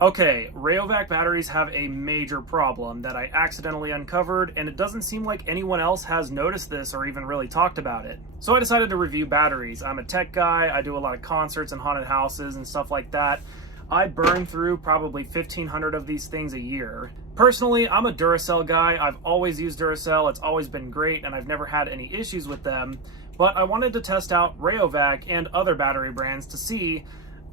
Okay, RAYOVAC batteries have a major problem that I accidentally uncovered, and it doesn't seem like anyone else has noticed this or even really talked about it. So I decided to review batteries. I'm a tech guy, I do a lot of concerts and haunted houses and stuff like that. I burn through probably 1,500 of these things a year. Personally, I'm a duracell guy. I've always used duracell, it's always been great, and I've never had any issues with them. But I wanted to test out RAYOVAC and other battery brands to see,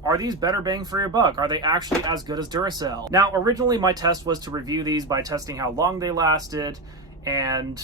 are these better bang for your buck? Are they actually as good as duracell? Now, originally my test was to review these by testing how long they lasted and,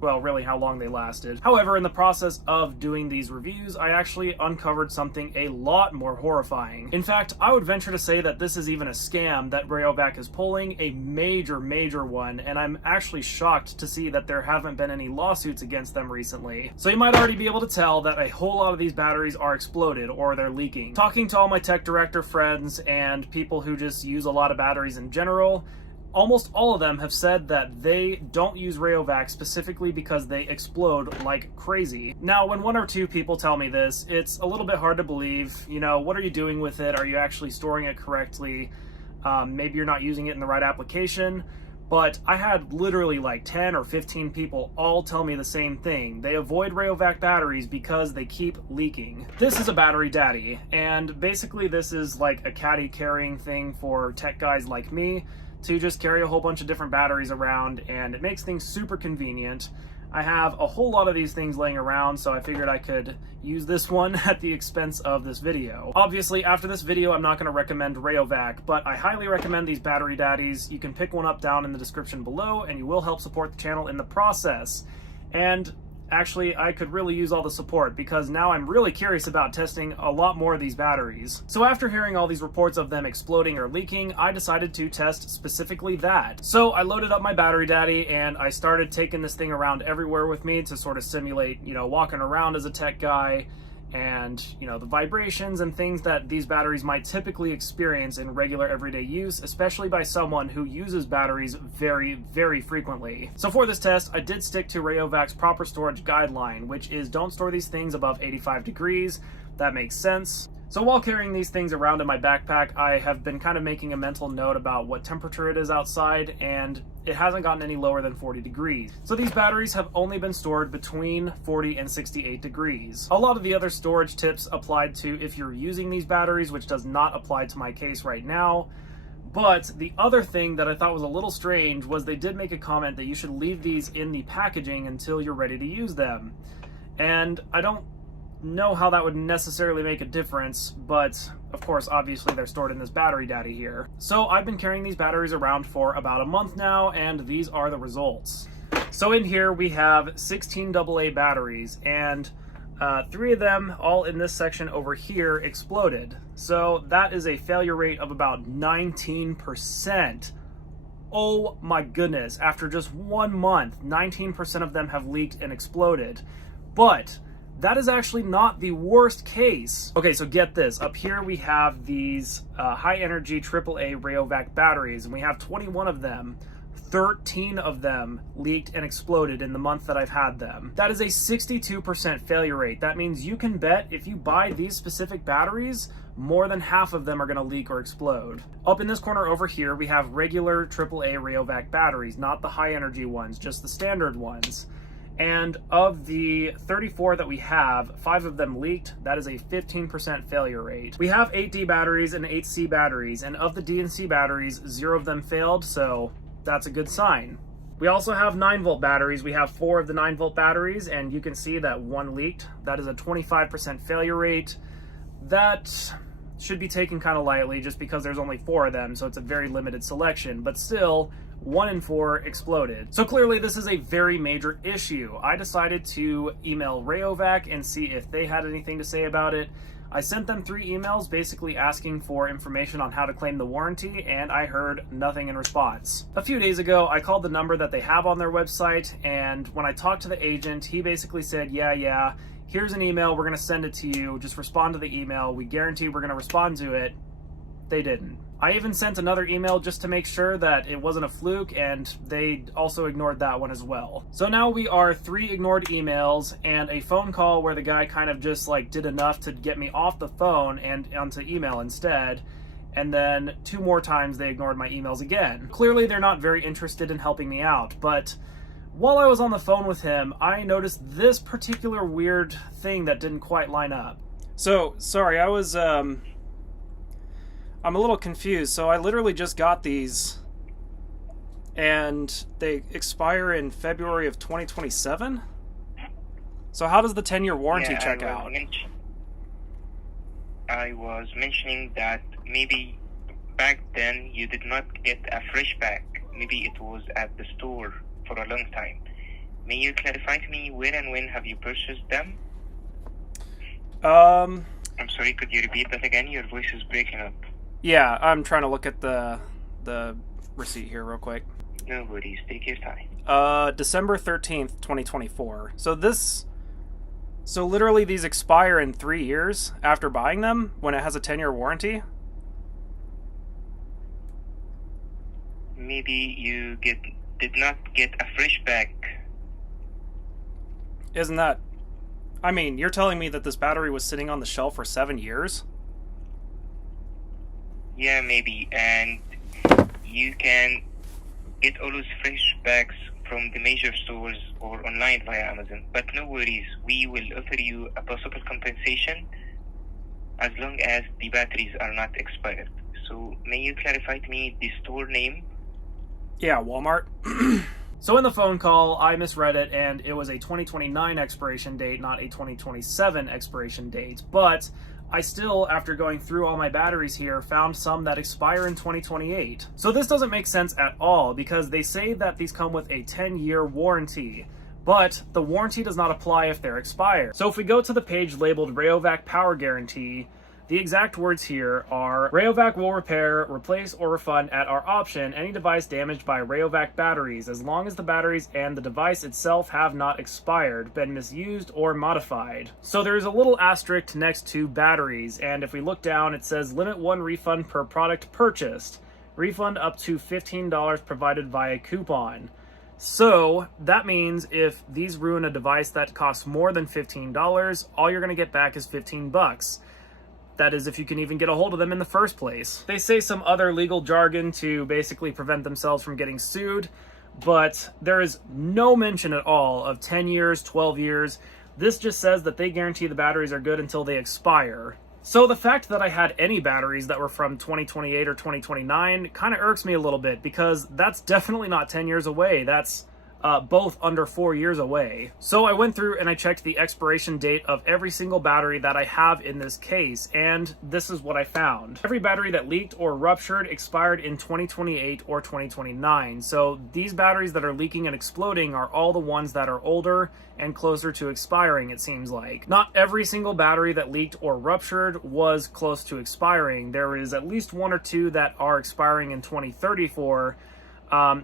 well, really how long they lasted. However, in the process of doing these reviews, I actually uncovered something a lot more horrifying. In fact, I would venture to say that this is even a scam that RAYOVAC is pulling, a major one, and I'm actually shocked to see that there haven't been any lawsuits against them recently. So you might already be able to tell that a whole lot of these batteries are exploded or they're leaking. Talking to all my tech director friends and people who just use a lot of batteries in general, almost all of them have said that they don't use RAYOVAC specifically because they explode like crazy. Now, when one or two people tell me this, it's a little bit hard to believe. You know, what are you doing with it? Are you actually storing it correctly? Maybe you're not using it in the right application. But I had literally like 10 or 15 people all tell me the same thing. They avoid RAYOVAC batteries because they keep leaking. This is a battery daddy, and basically this is like a caddy carrying thing for tech guys like me to just carry a whole bunch of different batteries around, and it makes things super convenient. I have a whole lot of these things laying around, so I figured I could use this one at the expense of this video. Obviously, after this video, I'm not going to recommend RAYOVAC, but I highly recommend these battery daddies. You can pick one up down in the description below, and you will help support the channel in the process. And actually, I could really use all the support because now I'm really curious about testing a lot more of these batteries. So after hearing all these reports of them exploding or leaking, I decided to test specifically that. So I loaded up my battery daddy and I started taking this thing around everywhere with me to sort of simulate, you know, walking around as a tech guy and, you know, the vibrations and things that these batteries might typically experience in regular everyday use, especially by someone who uses batteries very frequently. So for this test, I did stick to RAYOVAC's proper storage guideline, which is don't store these things above 85 degrees. That makes sense. So while carrying these things around in my backpack, I have been kind of making a mental note about what temperature it is outside, and it hasn't gotten any lower than 40 degrees. So these batteries have only been stored between 40 and 68 degrees. A lot of the other storage tips applied to if you're using these batteries, which does not apply to my case right now. But the other thing that I thought was a little strange was they did make a comment that you should leave these in the packaging until you're ready to use them. And I don't know how that would necessarily make a difference, but of course, obviously they're stored in this battery daddy here. So I've been carrying these batteries around for about a month now, and these are the results. So in here we have 16 AA batteries, and 3 of them, all in this section over here, exploded. So that is a failure rate of about 19%. Oh my goodness, after just 1 month, 19% of them have leaked and exploded. But that is actually not the worst case. Okay, so get this. Up here we have these high energy AAA RAYOVAC batteries, and we have 21 of them. 13 of them leaked and exploded in the month that I've had them. That is a 62% failure rate. That means you can bet if you buy these specific batteries, more than half of them are going to leak or explode. Up in this corner over here, we have regular AAA RAYOVAC batteries, not the high energy ones, just the standard ones. And of the 34 that we have, 5 of them leaked. That is a 15% failure rate. We have 8 D batteries and 8 C batteries, and of the D and C batteries, 0 of them failed, so that's a good sign. We also have 9-volt batteries. We have 4 of the 9-volt batteries, and you can see that 1 leaked. That is a 25% failure rate. That should be taken kind of lightly just because there's only 4 of them, so it's a very limited selection, but still, 1 in 4 exploded. So clearly this is a very major issue. I decided to email RAYOVAC and see if they had anything to say about it. I sent them 3 emails basically asking for information on how to claim the warranty, and I heard nothing in response. A few days ago, I called the number that they have on their website, and when I talked to the agent, he basically said, yeah, here's an email, we're gonna send it to you, just respond to the email, we guarantee we're gonna respond to it. They didn't. I even sent another email just to make sure that it wasn't a fluke, and they also ignored that one as well. So now we are 3 ignored emails and a phone call where the guy kind of just like did enough to get me off the phone and onto email instead. and then 2 more times they ignored my emails again. Clearly they're not very interested in helping me out, but while I was on the phone with him, I noticed this particular weird thing that didn't quite line up. So, sorry, I'm a little confused. So I literally just got these, and they expire in February of 2027? So how does the 10-year warranty check out? I was mentioning that maybe back then you did not get a fresh pack. Maybe it was at the store for a long time. May you clarify to me where and when have you purchased them? I'm sorry, could you repeat that again? Your voice is breaking up. Yeah, I'm trying to look at the receipt here real quick. No worries, take your time. December 13th, 2024. So literally these expire in 3 years after buying them when it has a 10-year warranty? Maybe you did not get a fresh pack. Isn't that... I mean, you're telling me that this battery was sitting on the shelf for 7 years? Yeah, maybe. And you can get all those fresh packs from the major stores or online via Amazon. But no worries, we will offer you a possible compensation as long as the batteries are not expired. So may you clarify to me the store name? Yeah, Walmart. So in the phone call, I misread it, and it was a 2029 expiration date, not a 2027 expiration date. But I still, after going through all my batteries here, found some that expire in 2028. So this doesn't make sense at all, because they say that these come with a 10-year warranty, but the warranty does not apply if they're expired. So if we go to the page labeled RAYOVAC Power Guarantee, the exact words here are, RAYOVAC will repair, replace, or refund at our option any device damaged by RAYOVAC batteries, as long as the batteries and the device itself have not expired, been misused, or modified. So there's a little asterisk next to batteries, and if we look down, it says limit 1 refund per product purchased. Refund up to $15 provided via coupon. So that means if these ruin a device that costs more than $15, all you're going to get back is $15. That is, if you can even get a hold of them in the first place. They say some other legal jargon to basically prevent themselves from getting sued, but there is no mention at all of 10 years, 12 years. This just says that they guarantee the batteries are good until they expire. So the fact that I had any batteries that were from 2028 or 2029 kind of irks me a little bit, because that's definitely not 10 years away. That's both under 4 years away. So I went through and I checked the expiration date of every single battery that I have in this case, and this is what I found. Every battery that leaked or ruptured expired in 2028 or 2029. So these batteries that are leaking and exploding are all the ones that are older and closer to expiring, it seems like. Not every single battery that leaked or ruptured was close to expiring. There is at least 1 or 2 that are expiring in 2034.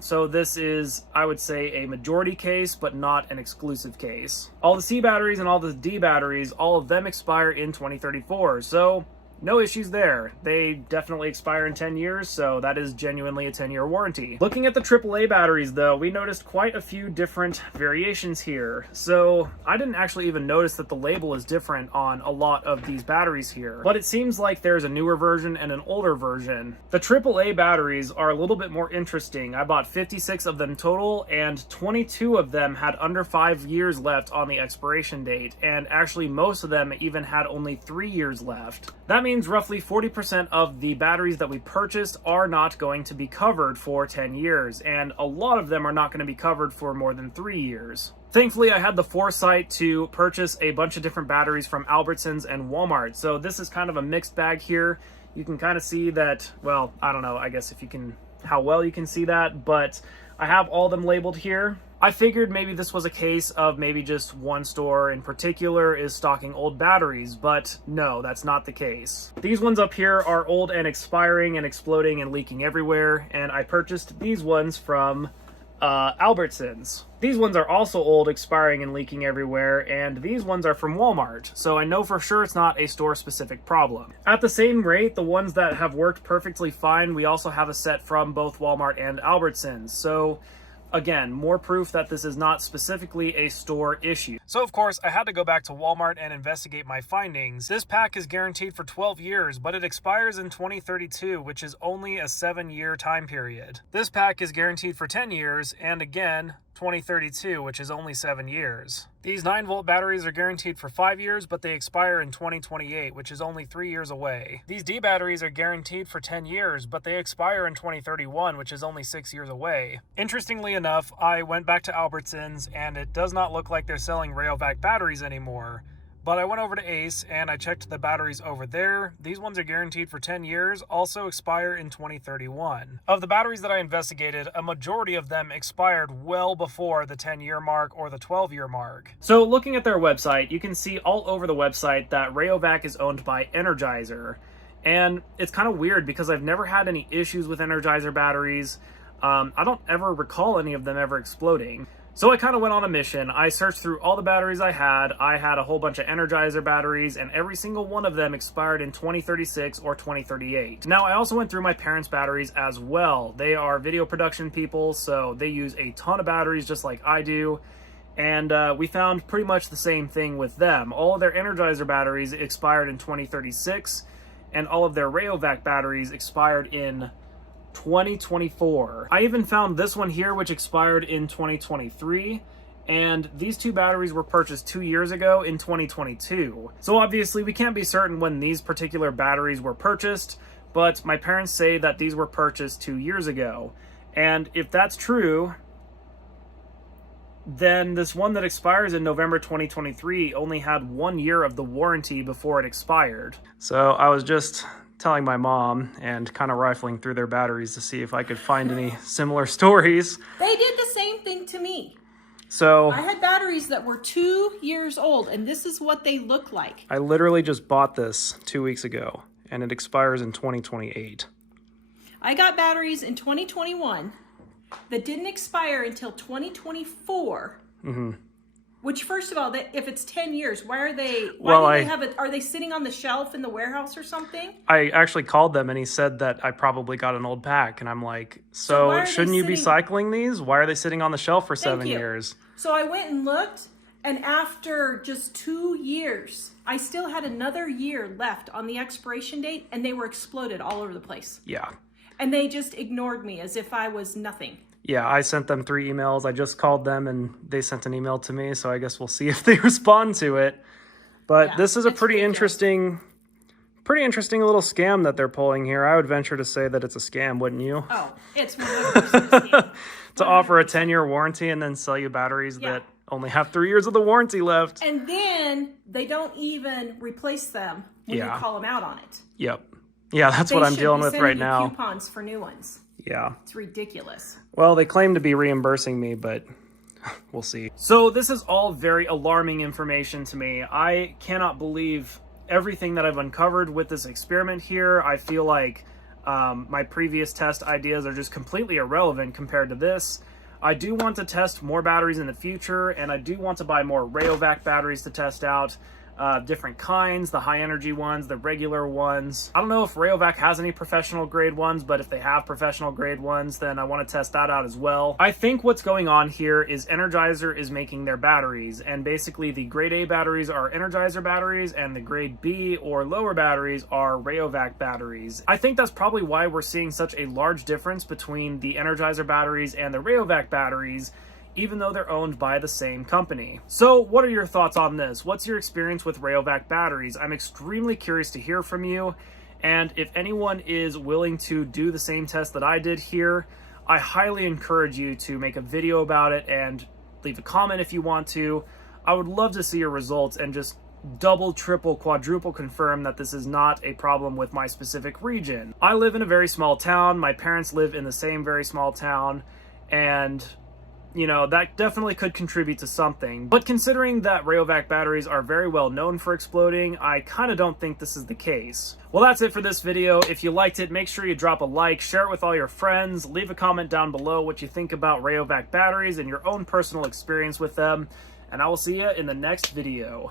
So this is, I would say, a majority case, but not an exclusive case. All the C batteries and all the D batteries, all of them expire in 2034. So no issues there. They definitely expire in 10 years, so that is genuinely a 10-year warranty. Looking at the AAA batteries, though, we noticed quite a few different variations here. So I didn't actually even notice that the label is different on a lot of these batteries here, but it seems like there's a newer version and an older version. The AAA batteries are a little bit more interesting. I bought 56 of them total, and 22 of them had under 5 years left on the expiration date, and actually most of them even had only 3 years left. That means roughly 40% of the batteries that we purchased are not going to be covered for 10 years, and a lot of them are not going to be covered for more than 3 years. Thankfully, I had the foresight to purchase a bunch of different batteries from Albertsons and Walmart, so this is kind of a mixed bag here. You can kind of see that, well, I don't know, I guess if you can, how well you can see that, but I have all of them labeled here. I figured maybe this was a case of maybe just one store in particular is stocking old batteries, but no, that's not the case. These ones up here are old and expiring and exploding and leaking everywhere, and I purchased these ones from Albertsons. These ones are also old, expiring, and leaking everywhere, and these ones are from Walmart, so I know for sure it's not a store-specific problem. At the same rate, the ones that have worked perfectly fine, we also have a set from both Walmart and Albertsons, so Again, more proof that this is not specifically a store issue. So of course, I had to go back to Walmart and investigate my findings. This pack is guaranteed for 12 years, but it expires in 2032, which is only a 7-year time period. This pack is guaranteed for 10 years, and again, 2032, which is only 7 years. These 9-volt batteries are guaranteed for 5 years, but they expire in 2028, which is only 3 years away. These D batteries are guaranteed for 10 years, but they expire in 2031, which is only 6 years away. Interestingly enough, I went back to Albertsons, and it does not look like they're selling RAYOVAC batteries anymore. But I went over to Ace and I checked the batteries over there. These ones are guaranteed for 10 years, also expire in 2031. Of the batteries that I investigated, a majority of them expired well before the 10-year mark or the 12-year mark. So looking at their website, you can see all over the website that RAYOVAC is owned by Energizer. And it's kind of weird because I've never had any issues with Energizer batteries. I don't ever recall any of them ever exploding. So I kind of went on a mission. I searched through all the batteries I had. I had a whole bunch of Energizer batteries, and every single one of them expired in 2036 or 2038. Now, I also went through my parents' batteries as well. They are video production people, so they use a ton of batteries just like I do. And we found pretty much the same thing with them. All of their Energizer batteries expired in 2036, and all of their RAYOVAC batteries expired in 2024. I even found this one here, which expired in 2023, and these two batteries were purchased 2 years ago in 2022. So obviously we can't be certain when these particular batteries were purchased, but my parents say that these were purchased 2 years ago. And if that's true, then this one that expires in November 2023 only had 1 year of the warranty before it expired. So I was just telling my mom and kind of rifling through their batteries to see if I could find any similar stories. They did the same thing to me. So I had batteries that were 2 years old, and this is what they look like. I literally just bought this 2 weeks ago, and it expires in 2028. I got batteries in 2021 that didn't expire until 2024. Mm-hmm. Which, first of all, if it's 10 years, why are they? Are they sitting on the shelf in the warehouse or something? I actually called them, and he said that I probably got an old pack, and I'm like, so shouldn't you be cycling these? Why are they sitting on the shelf for 7 years? So I went and looked, and after just 2 years, I still had another year left on the expiration date, and they were exploded all over the place. Yeah. And they just ignored me as if I was nothing. Yeah, I sent them 3 emails. I just called them and they sent an email to me. So I guess we'll see if they respond to it. But yeah, this is a pretty interesting little scam that they're pulling here. I would venture to say that it's a scam, wouldn't you? Oh, it's 100% a scam. To offer a 10-year warranty and then sell you batteries that only have 3 years of the warranty left. And then they don't even replace them when you call them out on it. Yep. Yeah, that's what I'm dealing with right now. Coupons for new ones. Yeah. It's ridiculous. Well, they claim to be reimbursing me, but we'll see. So this is all very alarming information to me. I cannot believe everything that I've uncovered with this experiment here. I feel like my previous test ideas are just completely irrelevant compared to this. I do want to test more batteries in the future, and I do want to buy more RAYOVAC batteries to test out. Different kinds, the high energy ones, the regular ones. I don't know if RAYOVAC has any professional grade ones, but if they have professional grade ones, then I want to test that out as well. I think what's going on here is Energizer is making their batteries, and basically the grade A batteries are Energizer batteries, and the grade B or lower batteries are RAYOVAC batteries. I think that's probably why we're seeing such a large difference between the Energizer batteries and the RAYOVAC batteries, even though they're owned by the same company. So what are your thoughts on this? What's your experience with RAYOVAC batteries? I'm extremely curious to hear from you, and if anyone is willing to do the same test that I did here, I highly encourage you to make a video about it and leave a comment if you want to. I would love to see your results and just double, triple, quadruple confirm that this is not a problem with my specific region. I live in a very small town. My parents live in the same very small town, and you know, that definitely could contribute to something. But considering that RAYOVAC batteries are very well known for exploding, I kind of don't think this is the case. Well, that's it for this video. If you liked it, make sure you drop a like, share it with all your friends, leave a comment down below what you think about RAYOVAC batteries and your own personal experience with them, and I will see you in the next video.